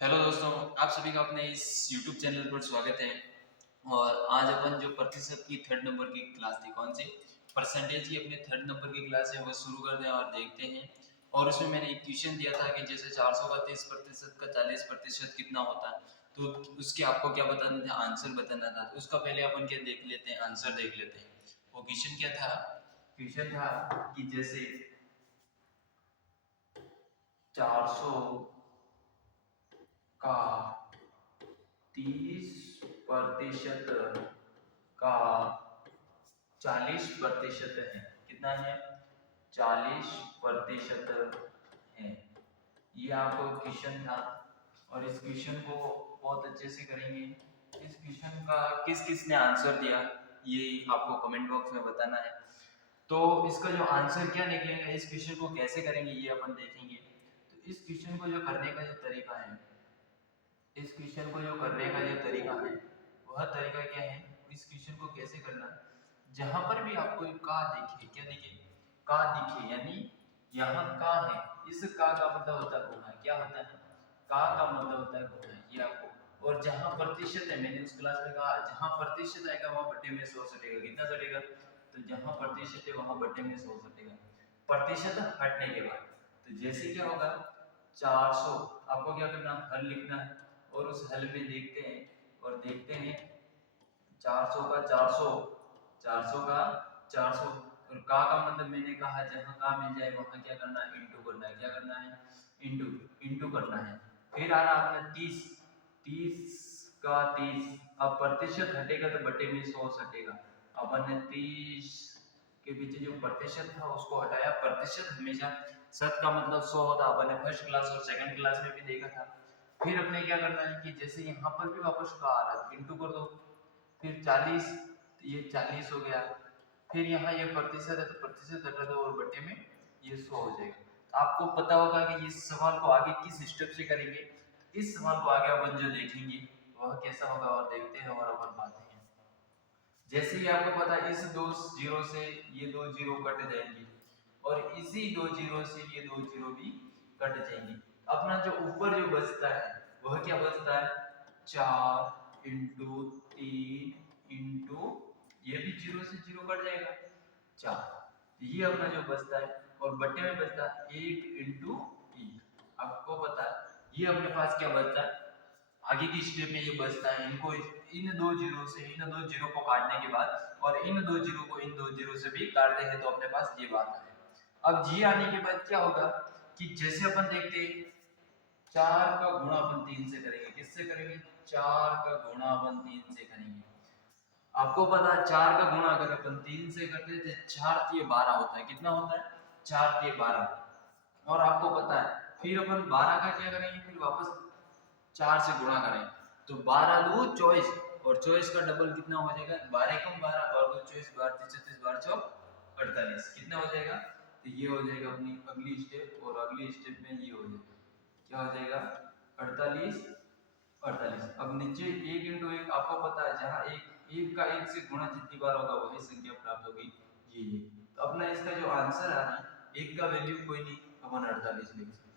Hello दोस्तों, आप सभी का अपने इस YouTube चैनल पर स्वागत है। और आज अपन जो प्रतिशत की थर्ड नंबर की क्लास थी, कौन सी परसेंटेज की अपने थर्ड नंबर की क्लास है, वो शुरू करते हैं और देखते हैं। और उसमें मैंने एक क्वेश्चन दिया था कि जैसे 400 का 30% का 40% कितना होता है, तो उसके आपको क्या बताना था, आंसर बताना था। तो उसका पहले अपन क्या देख लेते हैं, आंसर देख लेते हैं। वो क्वेश्चन क्या था? क्वेश्चन था कि जैसे 400 का 30% का 40% है। कितना है? 40% है। ये आपको क्वेश्चन था और इस क्वेश्चन को बहुत अच्छे से करेंगे। इस क्वेश्चन का किस किस ने आंसर दिया, ये आपको कमेंट बॉक्स में बताना है। तो इसका जो आंसर क्या निकलेगा, इस क्वेश्चन को कैसे करेंगे, ये अपन देखेंगे। तो इस क्वेश्चन को जो करने का जो तरीका है, इस क्वेश्चन को जो करने का जो तरीका है, वह तरीका क्या है? इस क्वेश्चन को कैसे करना, जहां पर भी आपको का दिखे, क्या दिखे, का दिखे, यानी यहाँ का है, इस का मतलब होता है गुना। क्या होता है? का मतलब होता है गुना, ये आपको। और जहां प्रतिशत है, मैंने उस क्लास में कहा, जहां प्रतिशत आएगा वहां बटे में 100 सटेगा। कितना सटेगा? तो जहां प्रतिशत है वहां बटे में 100 सटेगा, प्रतिशत हटने के बाद। तो जैसे क्या होगा, 400 आपको क्या करना, हल लिखना है। और उस हल में देखते हैं और देखते हैं 400 का 400, 400 का 400। और का मतलब मैंने कहा, जहां का मिल जाए वहां क्या करना है, इंटू करना है। क्या करना है? इंटू, इंटू करना है। फिर आ रहा अपना 30, 30 का 30। अब प्रतिशत हटेगा तो बटे में 100 हटेगा। अपन ने 30 के पीछे जो प्रतिशत था उसको हटाया। प्रतिशत हमेशा, शत का मतलब 100 होता, अपन ने फर्स्ट क्लास और सेकंड क्लास में भी देखा था। फिर अपने क्या करना है कि जैसे यहाँ पर भी वापस का आ रहा है, इंटू कर दो। फिर 40, तो ये 40 हो गया। फिर यहाँ ये प्रतिशत है तो प्रतिशत हटा दो और बटे में ये 100 हो जाएगा। तो आपको पता होगा कि इस सवाल को आगे किस स्टेप से करेंगे। इस सवाल को आगे अपन जो देखेंगे वह कैसा होगा, और देखते हैं और अपन पाते हैं। जैसे ही आपको पता है, इस दो जीरो से ये दो जीरो कट जाएंगे और इसी दो जीरो से ये दो जीरो भी कट जाएंगे। अपना जो ऊपर जो बचता है वह क्या बचता है, 4 इंटू 3 इंटू, ये भी जीरो से जीरो कट जाएगा, 4। ये अपना जो बचता है, और बट्टे में बचता है 1 इंटू 1। आपको पता है ये अपने पास क्या बचता है, आगे की स्टेप में ये बचता है। इनको, इन दो जीरो से इन दो जीरो को काटने के बाद, और इन दो जीरो को इन दो जीरो से भी काटते हैं, तो अपने पास ये बात है। अब जी आने के बाद क्या होगा कि जैसे अपन देखते हैं, 4 का गुणा अपन 3 से करेंगे। किससे करेंगे? 4 का गुणा अपन 3 से करेंगे। आपको पता है 4 का गुणा अगर अपन 3 से करते हैं तो 4 3 12 होता है। कितना होता है? 4 3 12। और आपको पता है फिर अपन 12 का क्या करेंगे, फिर वापस 4 से गुणा करें तो 12 दो 24, और 24 का डबल कितना हो जाएगा, 12 कम 12 और 2 24, 12 36, 12 चौक 48। कितना हो जाएगा? तो ये हो जाएगा अपनी अगली स्टेप, और अगली स्टेप में ये हो जाएगा, क्या हो जाएगा, 48, 48। अब नीचे 1 इंटू 1, आपको पता है जहां एक का 1 से गुणा जितनी बार होगा वही संख्या प्राप्त होगी, ये। तो अपना इसका जो आंसर आ रहा है, 1 का वैल्यू कोई नहीं, अपन 48 लिख सकते हैं।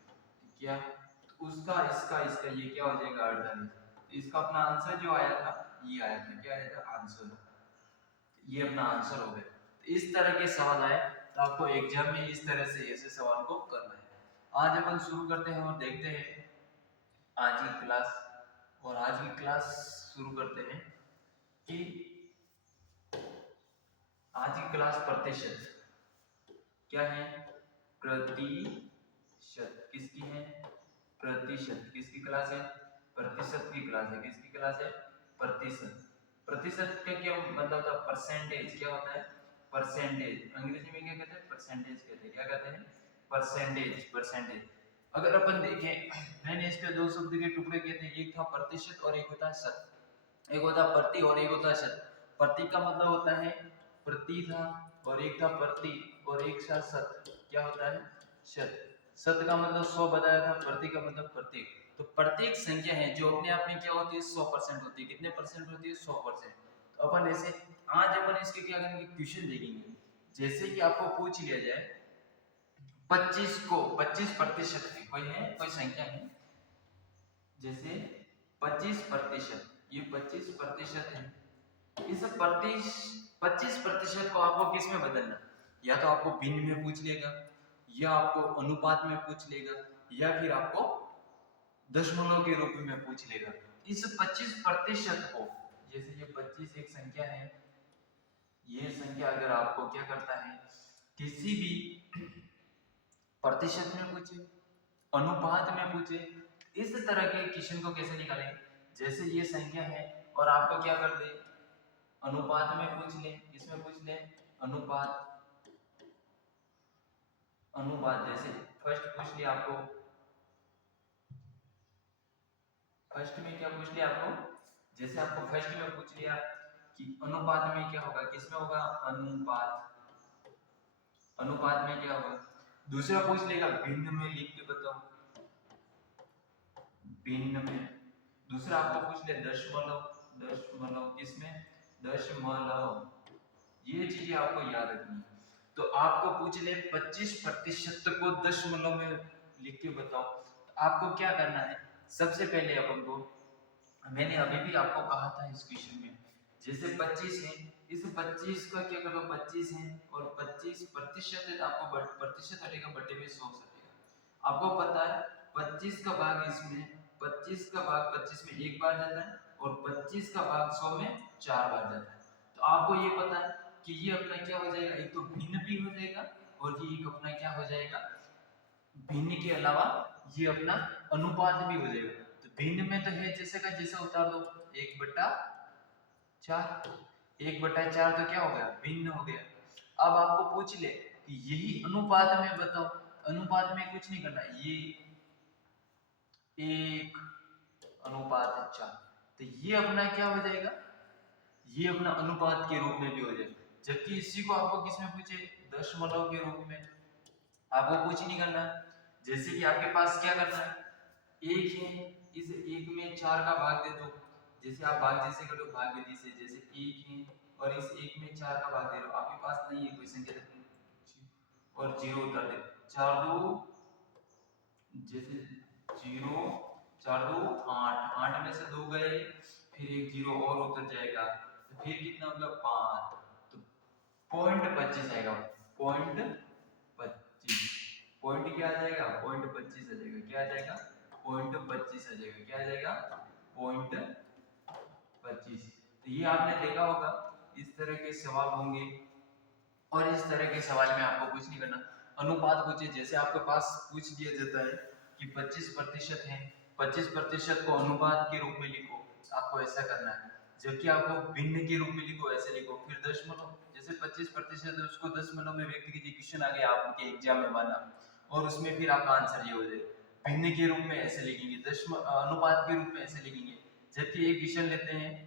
क्या? तो उसका इसका इसका ये क्या हो जाएगा, 48। तो इसका अपना आंसर जो आया था, ये आया था, क्या आया था, आंसर। ये अपना आंसर हो गया। तो इस तरह के सवाल आए तो आपको एग्जाम में इस तरह से ऐसे सवाल को करना है। आज अपन शुरू करते हैं और देखते हैं आज की क्लास। और आज की क्लास शुरू करते हैं कि आज की क्लास प्रतिशत क्या है, प्रतिशत किसकी है, प्रतिशत किसकी क्लास है, प्रतिशत की क्लास है। किसकी क्लास है? प्रतिशत। प्रतिशत का क्या मतलब था, परसेंटेज। क्या होता है? परसेंटेज। अंग्रेजी में क्या कहते हैं? परसेंटेज कहते हैं। क्या कहते हैं? Percentage, percentage. अगर अपन देखें, मैंने इसके दो शब्द के टुकड़े किए थे, एक था प्रतिशत और एक होता है शत। एक होता है प्रति और एक होता है शत। प्रति का मतलब होता है प्रति था, और एक था प्रति, और एक था शत। क्या होता है? शत। शत का मतलब 100 बताया था, प्रति का मतलब प्रत्येक। तो प्रत्येक संख्या है जो अपने आप में क्या होती है, 100% होती है। कितने परसेंट होती है? 100%। तो अपन ऐसे आज अपन इसके क्या करेंगे, क्वेश्चन देखेंगे। जैसे कि आपको पूछ लिया जाए 25 को 25% है, कोई संख्या है जैसे 25%, ये 25% है। इस 25% को आपको किस में बदलना, या तो आपको भिन्न में पूछ लेगा, या आपको अनुपात में पूछ लेगा, या फिर आपको दशमलव के रूप में पूछ लेगा। इस 25% को, जैसे ये 25 एक संख्या है, ये संख्या अगर आपको क्या करता है, किसी भी प्रतिशत में पूछे, अनुपात में पूछे, इस तरह के क्वेश्चन को कैसे निकालेंगे। जैसे ये संख्या है और आपको क्या कर दे, अनुपात में पूछ ले, किसमें पूछ ले, अनुपात, अनुपात जैसे फर्स्ट पूछ लिया आपको, फर्स्ट में क्या पूछ लिया आपको, जैसे आपको फर्स्ट में पूछ लिया कि अनुपात में क्या होगा, किसमें होगा, अनुपात, अनुपात में क्या होगा। दूसरा पूछ लेगा भिन्न में लिख के बताओ, भिन्न में। दूसरा आपको पूछ ले दशमलव, दशमलव किसमें, दशमलव। ये चीजें आपको याद रखनी है। तो आपको पूछ ले 25% को दशमलव में लिख के बताओ, तो आपको क्या करना है, सबसे पहले अपन को, मैंने अभी भी आपको कहा था इस क्वेश्चन में, जैसे 25 है, इस 25 का क्या करो, 25 है और 25% है, तो आपको प्रतिशत हटेगा, बटे में 100 हटेगा। आपको पता है 25 का भाग इसमें, 25 का भाग 25 में एक बार जाता है और 25 का भाग 100 में 4 बार जाता है। तो आपको ये पता है कि ये अपना क्या हो जाएगा, एक तो भिन्न भी हो जाएगा और ये एक अपना क्या हो जाएगा, भिन्न के अलावा ये अपना अनुपात भी हो जाएगा। तो भिन्न में तो है जैसे का जैसे उतार दो, 1/4, 1/4 तो क्या हो गया, भिन्न हो गया। अब आपको पूछ ले कि यही अनुपात में बताओ, अनुपात में कुछ नहीं करना, ये 1/4, तो ये अपना क्या हो जाएगा, ये अपना अनुपात के रूप में भी हो जाएगा। जबकि इसी को आपको किसमें पूछे, दशमलव के रूप में, आपको कुछ नहीं करना है। जैसे कि आपके पास क्या करना है, एक है, इस एक में 4 का भाग दे दो, जैसे आप भाग जैसे करो, भाग विधि से, जैसे एक है और इस एक में 4 का भाग दे रहे हो, आपके पास नहीं है कोई संख्या और 0 उतार दे, 4 दो, जैसे 0, 4 दो 8, 8 में से 2 गए, फिर एक 0 और उतर जाएगा, तो फिर कितना होगा, 5, तो पॉइंट 25 आएगा, पॉइंट 25, पॉइंट क्या आ जाएगा, पॉइंट 25 आ जाएगा, क्या आ जाएगा, पॉइंट 25 आ जाएगा, क्या आ जाएगा, पॉइंट 25। तो ये आपने देखा होगा, इस तरह के सवाल होंगे और इस तरह के सवाल में आपको कुछ नहीं करना, अनुपात पूछे, जैसे आपके पास पूछ दिया जाता है कि 25% है, 25% को अनुपात के रूप में लिखो, आपको ऐसा करना है। जबकि आपको भिन्न के रूप में लिखो, ऐसे लिखो, फिर दशमलव, जैसे 25% है उसको दशमलव में व्यक्त कीजिए, क्वेश्चन आ गया आपके एग्जाम में बना और उसमें फिर आपका आंसर ये हो जाए, भिन्न के रूप में ऐसे लिखेंगे, अनुपात के रूप में ऐसे लिखेंगे। जबकि एक क्वेश्चन लेते हैं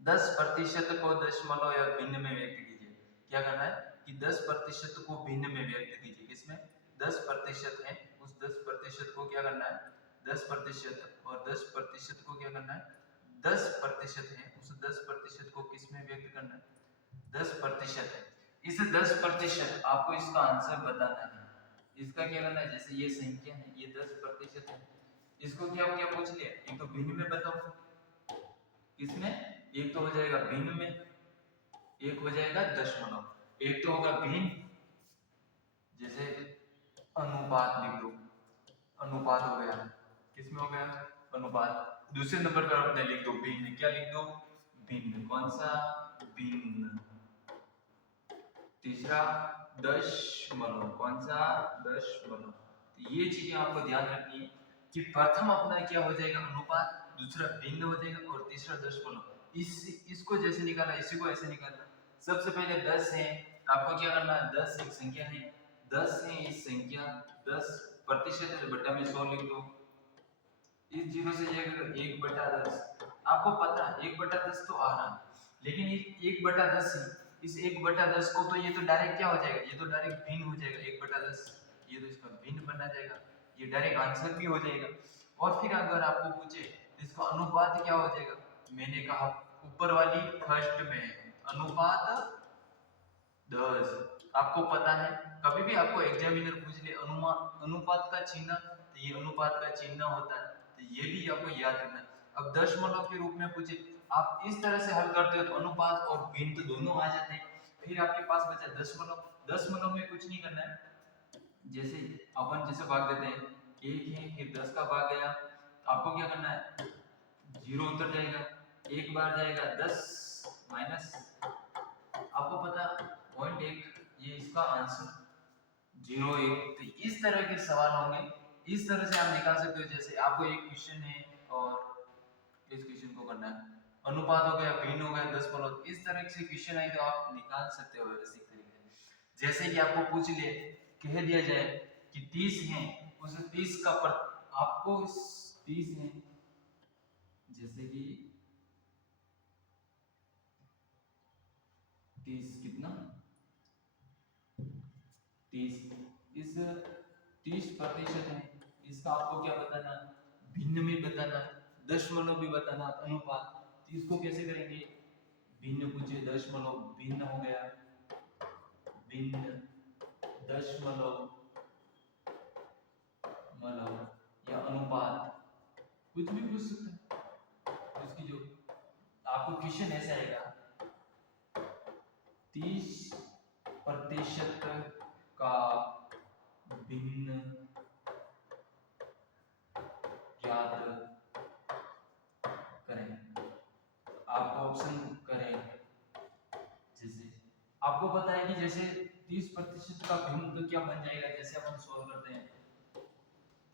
10% को दशमलव या भिन्न में व्यक्त कीजिए, क्या करना है कि 10% को भिन्न में व्यक्त कीजिए, किसमें, 10% है, उस 10% को क्या करना है, 10% और 10% को क्या करना है, 10% है, उस 10% को किसमें व्यक्त करना है, 10% है, इस 10% आपको इसका आंसर बताना है, इसका क्या करना है, जैसे ये संख्या है, ये 10% है, इसको क्या क्या पूछ लिया, एक तो भिन्न में बताओ, किसमें, एक तो हो जाएगा भिन्न में, एक हो जाएगा दशमलव, एक तो होगा भिन्न, जैसे अनुपात लिख दो, अनुपात हो गया, किसमें हो गया, अनुपात। दूसरे नंबर पर अपने लिख दो भिन्न, क्या लिख दो, भिन्न, कौन सा, भिन्न। तीसरा दशमलव, कौन सा, दशमलव। तो ये चीजें आपको ध्यान रखनी है कि प्रथम अपना क्या हो जाएगा, अनुपात, दूसरा भिन्न हो जाएगा और तीसरा दशमलव। इसको जैसे निकाला इसी को ऐसे निकालना। सबसे पहले 10 है, आपको क्या करना है, 10 एक संख्या है, 10 है इस संख्या, 10% है तो बटा में 100 लिख दो, इस जीरो से जाएगा 1/10, आपको पता है 1/10 तो आ रहा है, लेकिन ये 1/10 है, इस 1/10 को तो ये तो डायरेक्ट क्या हो जाएगा, ये तो डायरेक्ट भिन्न हो जाएगा, 1/10 ये तो इसका भिन्न बना जाएगा, ये डायरेक्ट आंसर भी हो जाएगा। और फिर अगर आपको पूछे इसका अनुपात क्या हो जाएगा, मैंने कहा ऊपर वाली फर्स्ट में अनुपात 10, आपको पता है कभी भी आपको एग्जामिनर पूछ ले अनुपात का चिन्ह, तो ये अनुपात का चिन्ह होता है, तो ये भी आपको याद रखना है। अब दशमलव के रूप में पूछे, आप इस तरह से हल करते हो तो अनुपात और भिन्न तो दोनों आ जाते हैं। फिर आपके पास बचा दशमलव। दशमलव में कुछ नहीं करना है, जैसे अपन जैसे भाग देते हैं, एक है फिर 10 का भाग गया, तो आपको क्या करना है, जीरो उतर जाएगा, एक बार जाएगा 10 माइनस, आपको पता पॉइंट एक, ये इसका आंसर 0 1। तो इस तरह के सवाल होंगे, इस तरह से आप निकाल सकते हो। जैसे आपको एक क्वेश्चन है और इस क्वेश्चन को करना है, अनुपात हो गया, भिन्न हो गया, दशमलव, इस तरह से क्वेश्चन आए तो आप निकाल सकते हो व्यवस्थित तरीके से। जैसे कि आपको पूछ ले, कह दिया जाए कि 30 है, उस 30 का पर आपको 30 है, जैसे कि 30 कितना, 30, इस 30% है, इसका आपको क्या बताना, भिन्न में बताना, दशमलव भी बताना, अनुपात। तो इसको कैसे करेंगे, भिन्न पूछे, दशमलव, भिन्न हो गया, भिन्न, दशमलव, मलव या अनुपात, कुछ भी पूछ सकते हैं। इसकी जो आपको क्वेश्चन ऐसा आएगा, 30% का भिन्न ज्ञात करें, आपको ऑप्शन करें। जैसे आपको पता है कि जैसे 30% का भिन्न तो क्या बन जाएगा, जैसे अपन सॉल्व करते हैं,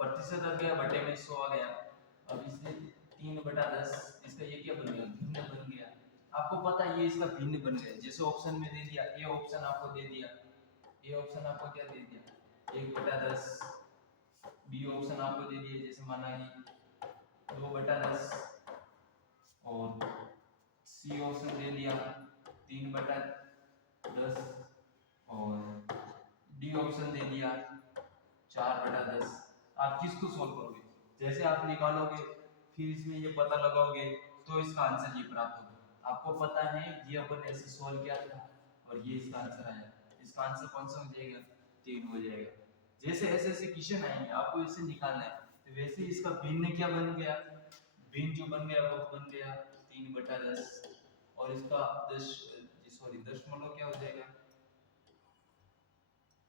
प्रतिशत आ गया, बटे में 100 आ गया, अब इससे 3/10, इसका ये क्या बन गया, भिन्न बन गया। आपको पता है ये इसका भिन्न बन गया, जैसे ऑप्शन में दे दिया, ए ऑप्शन आपको दे दिया, ए ऑप्शन आपको क्या दे दिया, 1/10, बी ऑप्शन आपको दे दिया, जैसे माना कि 2/10, और सी ऑप्शन दे दिया 3/10, और डी ऑप्शन दे दिया 4/10। आप किसको सॉल्व करोगे, जैसे आप निकालोगे फिर इसमें ये पता लगाओगे तो इसका आंसर ये प्राप्त होगा। आपको पता है ये अपन ऐसे सॉल्व किया था और ये इसका आंसर आया, इसका आंसर कौन सा हो जाएगा, 3 हो जाएगा। जैसे ऐसे ऐसे क्वेश्चन आएंगे आपको इसे निकालना है, तो वैसे इसका भिन्न क्या बन गया, भिन्न जो बन गया वो बन गया 3/10, और इसका दशमलव क्या हो जाएगा,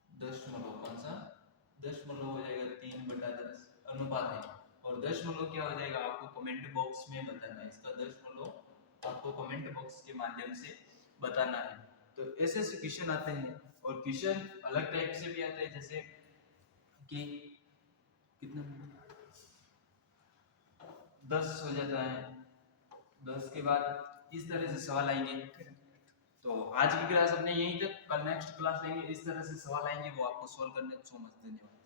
दशमलव कौन सा, दशमलव हो जाएगा 3/10, अनुपात है। और दशमलव क्या हो जाएगा आपको कमेंट बॉक्स में बताना है, इसका दशमलव आपको कमेंट बॉक्स के माध्यम से बताना है। तो ऐसे ऐसे क्वेश्चन आते हैं, और क्वेश्चन अलग टाइप से भी आते हैं, जैसे कि कितना 10 हो जाता है, 10 के बाद इस तरह से सवाल आएंगे। तो आज की क्लास अपने यहीं तक, कल नेक्स्ट क्लास लेंगे, इस तरह से सवाल आएंगे वो आपको सॉल्व करने। सो मच, धन्यवाद।